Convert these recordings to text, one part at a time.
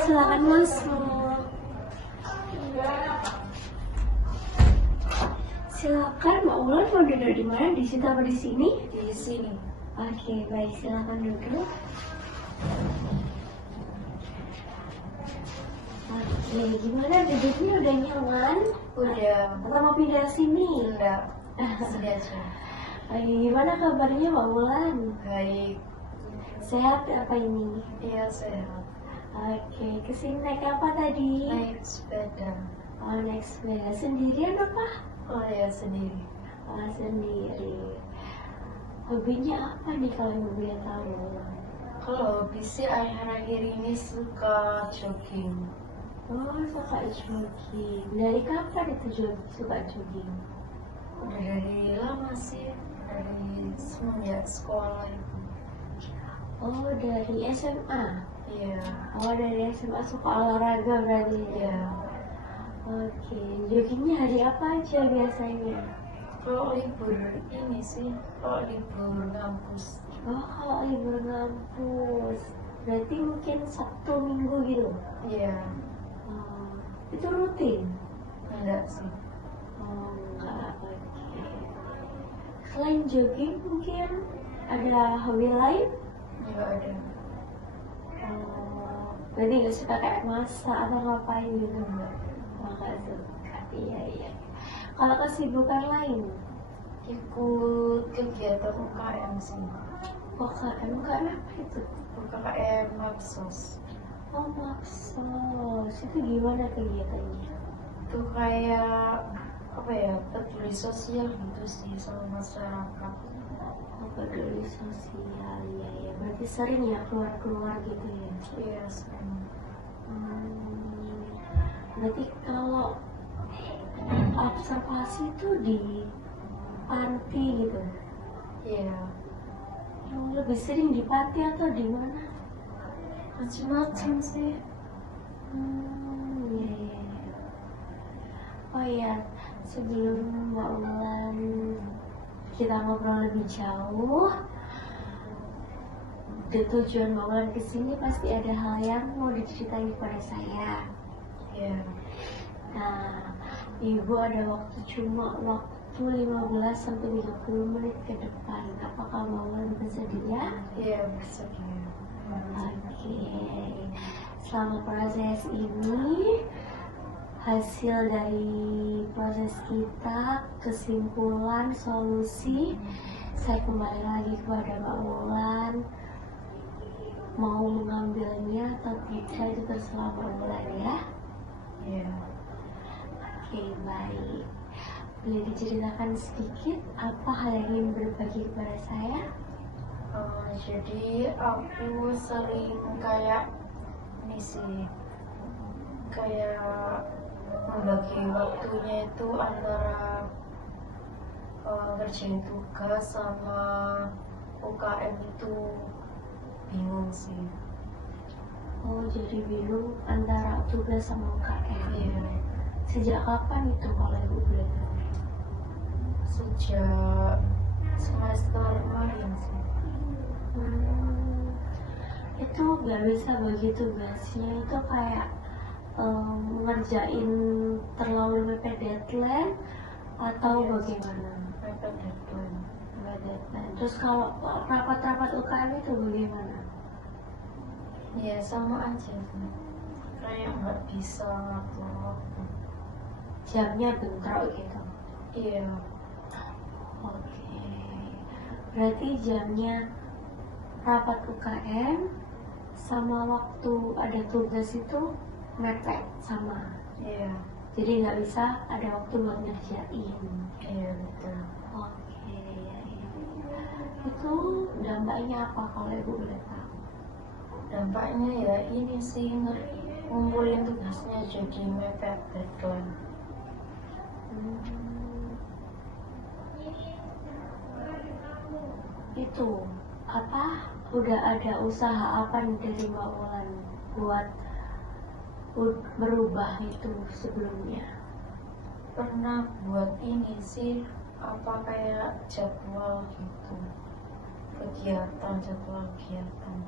silakan masuk. Silakan, Mbak Wulan mau duduk di mana? Di situ apa di sini? Di sini. Oke, baik, silakan duduk. Oke, gimana duduknya, udah nyaman? Udah. Atau mau pindah sini? Enggak. Sini aja. Gimana kabarnya Mbak Wulan? Baik. Sehat apa ini? Iya, sehat. Oke, kesini naik apa tadi? Naik sepeda. Oh, naik sepeda. Sendirian apa? Oh ya, sendiri. Oh, sendiri. Hobinya apa nih kalau ibu boleh tahu? Kalau hobi sih akhir-akhir ini suka jogging. Oh, suka jogging. Dari kapan itu suka jogging? Udah dari lama sih, dari semenjak sekolah itu. Oh, dari SMA? Iya. Oh, dari SMA suka olahraga berarti ya? Iya. Oke, joggingnya hari apa aja biasanya? Kalau libur ini sih, kalau libur kampus. Oh, kalau libur ngampus, berarti mungkin Sabtu Minggu gitu? Iya. Oh, itu rutin? Enggak sih. Oh, enggak, oke. Selain jogging mungkin ada hobi lain? Enggak ada. Oh, berarti nggak suka kayak masak atau ngapain gitu? Enggak. Oh, nggak suka, iya. Kalau kesibukan lain? Ikut kegiatan UKM sih. Oh, KM apa itu? UKM Mapsos. Oh, Maksos. Itu gimana kegiatannya? Itu kayak apa ya, peduli sosial gitu sih sama masyarakat. Oh, peduli sosial, ya. Berarti sering ya keluar-keluar gitu ya? Iya, sering. Berarti kalau observasi itu di panti gitu? Iya, Lebih sering di panti atau di mana? macam-macam sih. Iya. Oh iya, sebelum Mbak Wulan kita ngobrol lebih jauh, tujuan Mbak Wulan kesini pasti ada hal yang mau diceritain kepada saya. Iya. Nah, Ibu ada waktu 15 sampai 30 menit ke depan. Apakah Mbak Wulan bersedia? Iya, bersedia. Oke. Selama proses ini, hasil dari proses kita, kesimpulan, solusi, saya kembali lagi kepada Mbak Wulan. Mau mengambilnya atau tidak itu terserah Mbak Wulan ya. Iya. Oke, baik. Boleh diceritakan sedikit apa hal yang ingin berbagi kepada saya? Jadi aku sering kayak ini sih, kayak membagi waktunya itu antara ngerjain tugas sama UKM itu bingung sih. Oh, jadi bingung antara tugas sama UKM. Iya. Sejak kapan itu kalau Ibu boleh tahu? Sejak semester kemarin sih. Itu nggak bisa bagi tugasnya itu kayak ngerjain terlalu mepet deadline atau Iya, bagaimana? mepet deadline. Mepet deadline. Terus kalau rapat-rapat UKM itu bagaimana? Ya sama aja sih, kayak nggak bisa ngatur waktu. Jamnya bentrok gitu. Iya. Oke. Berarti jamnya rapat UKM sama waktu ada tugas itu mepet sama. Iya. Jadi nggak bisa ada waktu buat ngerjain. Iya, betul. Oke. Itu dampaknya apa kalau Ibu boleh tahu? Dampaknya ya ini sih, ngumpulin tugasnya jadi mepet deadline. Itu apa? Udah ada usaha apa nih dari Mbak Wulan buat berubah itu sebelumnya? Pernah buat ini sih, apa kayak jadwal gitu, jadwal kegiatan.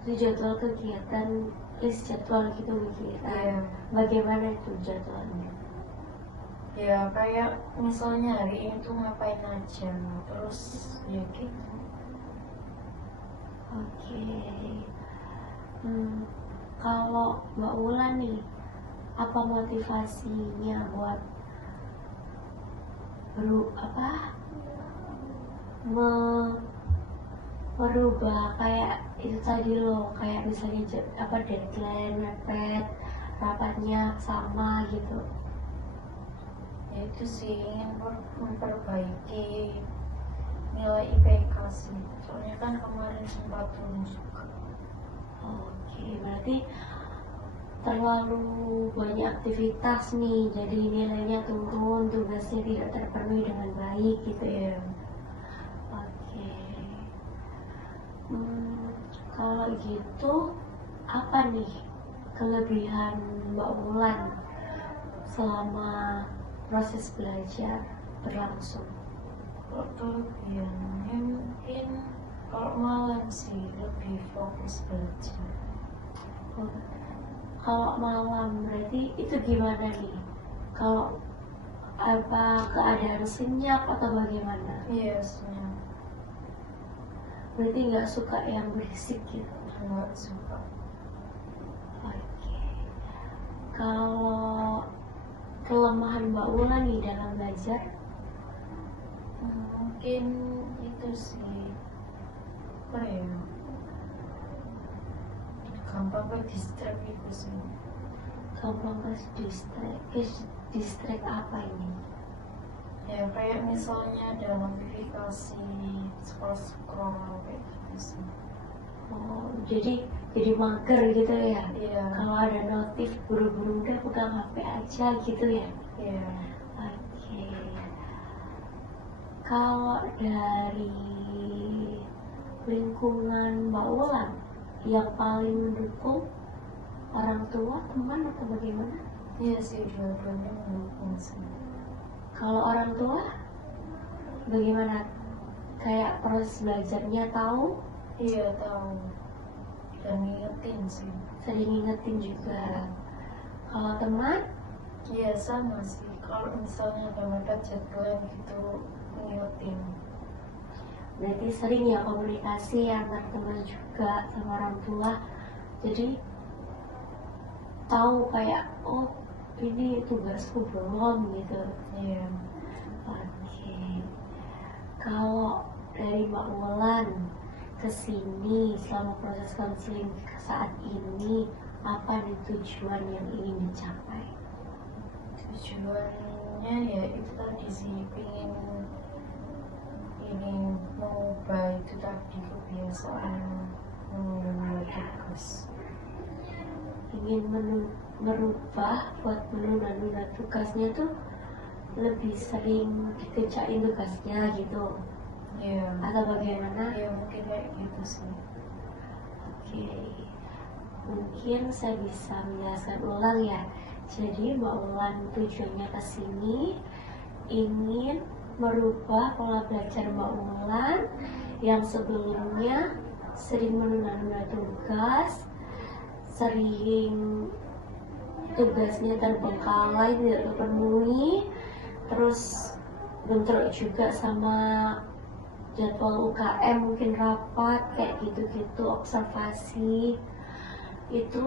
Itu jadwal kegiatan, list jadwal gitu kegiatan. Iya. Bagaimana itu jadwalnya? Ya kayak misalnya hari ini tuh ngapain aja, terus ya gitu. Oke. Kalau Mbak Wulan nih, apa motivasinya buat merubah kayak itu tadi loh, kayak misalnya deadline mepet, rapatnya sama gitu. Ya itu sih ingin memperbaiki nilai IPK sih, soalnya kan kemarin sempat turun juga. Oke, berarti terlalu banyak aktivitas nih, jadi nilainya turun, tugasnya tidak terpenuhi dengan baik gitu ya. Oke. Kalau gitu apa nih kelebihan Mbak Wulan selama proses belajar berlangsung? Kalau kelebihannya mungkin kalau malam sih lebih fokus belajar. Kalau malam berarti itu gimana nih? Kalau apa keadaan senyap atau bagaimana? Iya, senyap. Berarti nggak suka yang berisik gitu? Nggak suka. Oke. Kalau kelemahan Mbak Wulan nih dalam belajar? Mungkin itu sih apa ya, gampang ke distract gitu sih. Gampang ke distract apa ini? Ya kayak misalnya ada notifikasi, scroll kayak gitu sih. Oh, jadi mager gitu ya? Iya. Kalau ada notif buru-buru udah pegang HP aja gitu ya? Iya. Oke. Kalau dari lingkungan Mbak Wulan yang paling mendukung, orang tua, teman atau bagaimana? Iya sih, dua-duanya mendukung sih. Kalau orang tua bagaimana? Kayak proses belajarnya tahu? Iya tahu, dan ngingetin sih. Sering ngingetin juga. Kalau teman? Iya sama sih, kalau misalnya ada mepet jadwal gitu ngingetin. Berarti sering ya komunikasi antar teman juga sama orang tua, jadi tahu kayak oh ini tugasku belum gitu. Iya. Oke. Kalau dari Mbak Wulan kesini selama proses konseling saat ini, apa nih tujuan yang ingin dicapai? Tujuannya ya itu tadi sih, pengen ini mengubah itu tadi kebiasaan menunda tugas. Ingin merubah buat menunda tugasnya tuh lebih sering dikerjain tugasnya gitu. Iya. Atau bagaimana? Ya mungkin kayak gitu sih. Oke, mungkin saya bisa menjelaskan ulang ya. Jadi Mbak Wulan tujuannya ke sini ingin merubah pola belajar Mbak Wulan yang sebelumnya sering menunda-nunda tugas, sering tugasnya terbengkalai, tidak terpenuhi, terus bentrok juga sama jadwal UKM, mungkin rapat kayak gitu-gitu, observasi itu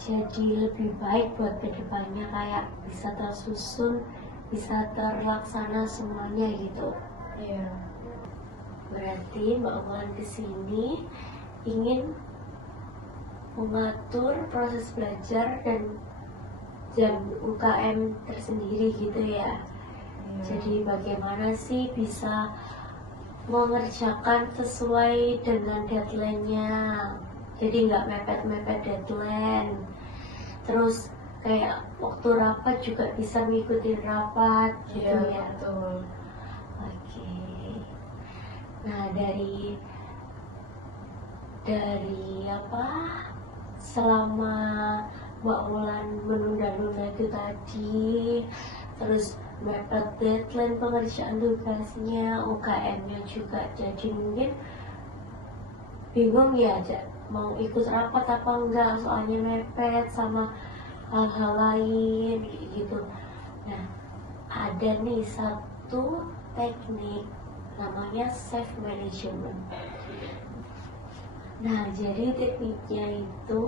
jadi lebih baik buat kedepannya, kayak bisa tersusun, bisa terlaksana semuanya gitu. Iya. Berarti Mbak Wulan kesini ingin mengatur proses belajar dan jam UKM tersendiri gitu ya. Jadi bagaimana sih bisa mengerjakan sesuai dengan deadline-nya, jadi nggak mepet-mepet deadline. Terus kayak waktu rapat juga bisa mengikuti rapat gitu ya. Betul. Oke. Nah dari apa selama Mbak Wulan menunda-nunda itu tadi, terus mepet deadline pengerjaan tugasnya, UKM-nya juga, jadi mungkin bingung ya mau ikut rapat apa enggak, soalnya mepet sama hal-hal lain kayak gitu. Nah, ada nih satu teknik namanya self management. Nah, jadi tekniknya itu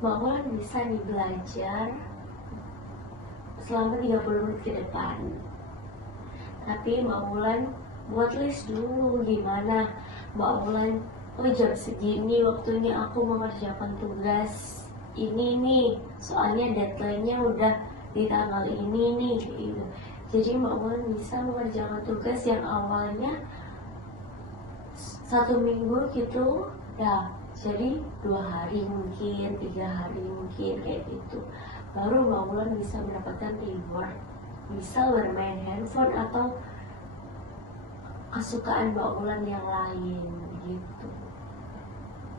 Mbak Wulan bisa nih belajar selama 30 menit ke depan. Tapi Mbak Wulan buat list dulu gimana Mbak Wulan, oh jam segini waktunya aku mengerjakan tugas ini nih, soalnya deadline-nya udah di tanggal ini nih gitu. Jadi Mbak Wulan bisa mengerjakan tugas yang awalnya 1 minggu gitu, ya jadi 2 hari mungkin, 3 hari mungkin kayak gitu. Baru Mbak Wulan bisa mendapatkan reward, bisa bermain handphone atau kesukaan Mbak Wulan yang lain gitu.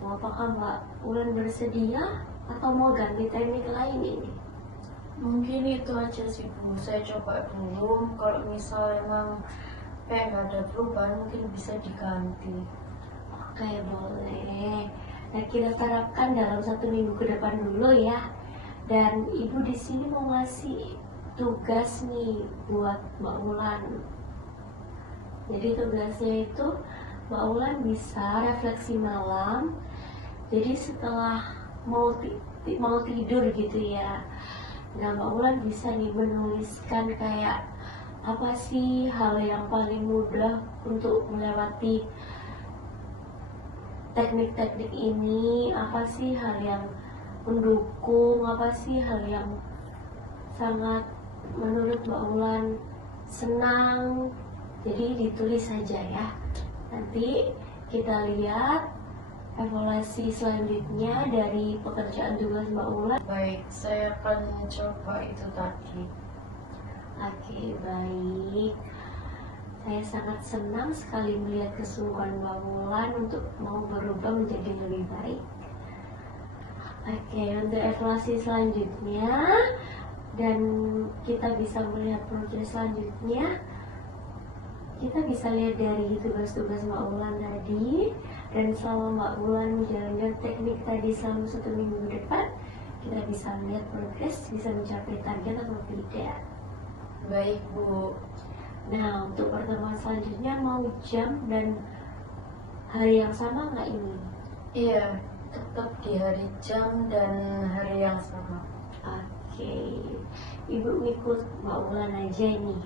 Apakah Mbak Wulan bersedia atau mau ganti teknik lain ini? Mungkin itu aja sih Bu, saya coba dulu. Kalau misal emang kayak nggak ada perubahan mungkin bisa diganti. Oke, boleh. Nah, kita terapkan dalam 1 minggu ke depan dulu ya. Dan Ibu di sini mau ngasih tugas nih buat Mbak Wulan. Jadi tugasnya itu Mbak Wulan bisa refleksi malam. Jadi setelah mau tidur gitu ya. Nah, Mbak Wulan bisa nih menuliskan kayak apa sih hal yang paling mudah untuk melewati teknik-teknik ini, apa sih hal yang mendukung, apa sih hal yang sangat menurut Mbak Wulan senang. Jadi ditulis saja ya. Nanti kita lihat evaluasi selanjutnya dari pekerjaan tugas Mbak Wulan. Baik, saya akan coba itu tadi. Oke, baik. Saya sangat senang sekali melihat kesungguhan Mbak Wulan untuk mau berubah menjadi lebih baik. Oke, untuk evaluasi selanjutnya dan kita bisa melihat progres selanjutnya, kita bisa lihat dari tugas-tugas Mbak Wulan tadi. Dan selama Mbak Wulan menjalankan teknik tadi selama 1 minggu ke depan, kita bisa melihat progres, bisa mencapai target atau tidak. Baik Bu. Nah, untuk pertemuan selanjutnya mau jam dan hari yang sama nggak ini? Iya, tetap di hari jam dan hari yang sama. Oke, Ibu ikut Mbak Wulan aja ini.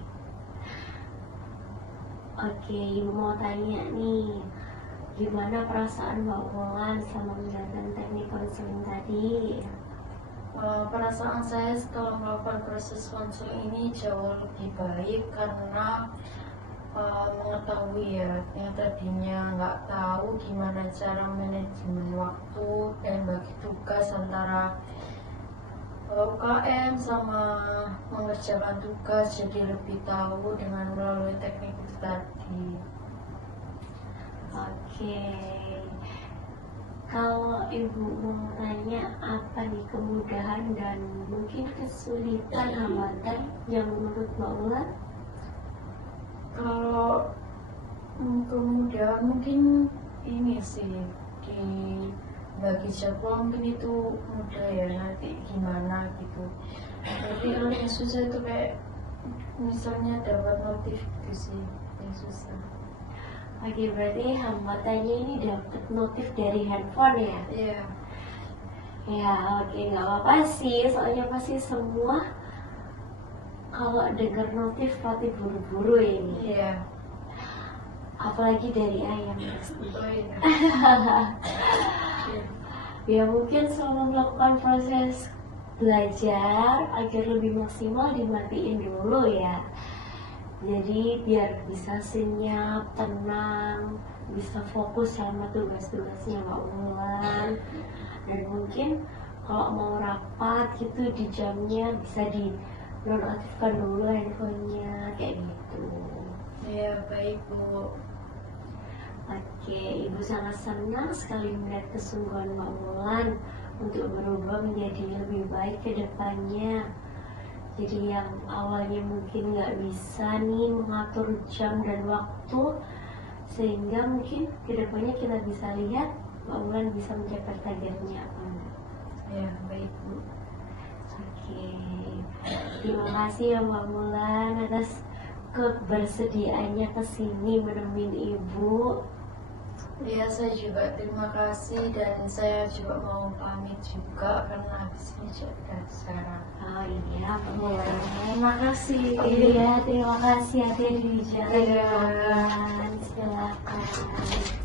Oke, Ibu mau tanya nih, gimana perasaan Mbak Wulan selama menjalankan teknik konseling tadi? Perasaan saya setelah melakukan proses konseling ini jauh lebih baik karena mengetahui ya, yang tadinya nggak tahu gimana cara manajemen waktu dan bagi tugas antara UKM sama mengerjakan tugas, jadi lebih tahu dengan melalui teknik itu tadi. Oke, kalau Ibu mau tanya apa nih kemudahan dan mungkin kesulitan hambatan yang menurut Mbak Wulan? Kalau kemudian mungkin ini sih di bagi jadwal mungkin itu mudah ya, nanti gimana gitu. Tapi kalau yang susah itu kayak misalnya dapat notif gitu sih yang susah. Oke, berarti hambatannya ini dapat notif dari handphone ya? Iya. Ya, oke, nggak apa-apa sih, soalnya pasti semua kalau dengar notif pasti buru-buru ini. Iya. Apalagi dari ayam pasti. Oh iya. Ya mungkin selama melakukan proses belajar agar lebih maksimal dimatiin dulu ya. Jadi biar bisa senyap, tenang, bisa fokus sama tugas-tugasnya Mbak Wulan. Dan mungkin kalau mau rapat gitu di jamnya bisa di nonaktifkan dulu handphonenya kayak gitu. Iya, baik Bu. Oke, Ibu sangat senang sekali melihat kesungguhan Mbak Wulan untuk berubah menjadi lebih baik ke depannya. Jadi yang awalnya mungkin nggak bisa nih mengatur jam dan waktu, sehingga mungkin ke depannya kita bisa lihat Mbak Wulan bisa mencapai targetnya apa enggak? Ya, baik Bu. Oke, terima kasih ya Mbak Wulan atas kebersediaannya kesini menemuin Ibu. Ya, saya juga terima kasih dan saya juga mau pamit juga karena habis ini juga sekarang. Oh iya, boleh. Terima kasih. Iya, terima kasih. Hati-hati di jalan ya, Iya. Mbak Wulan. Silakan.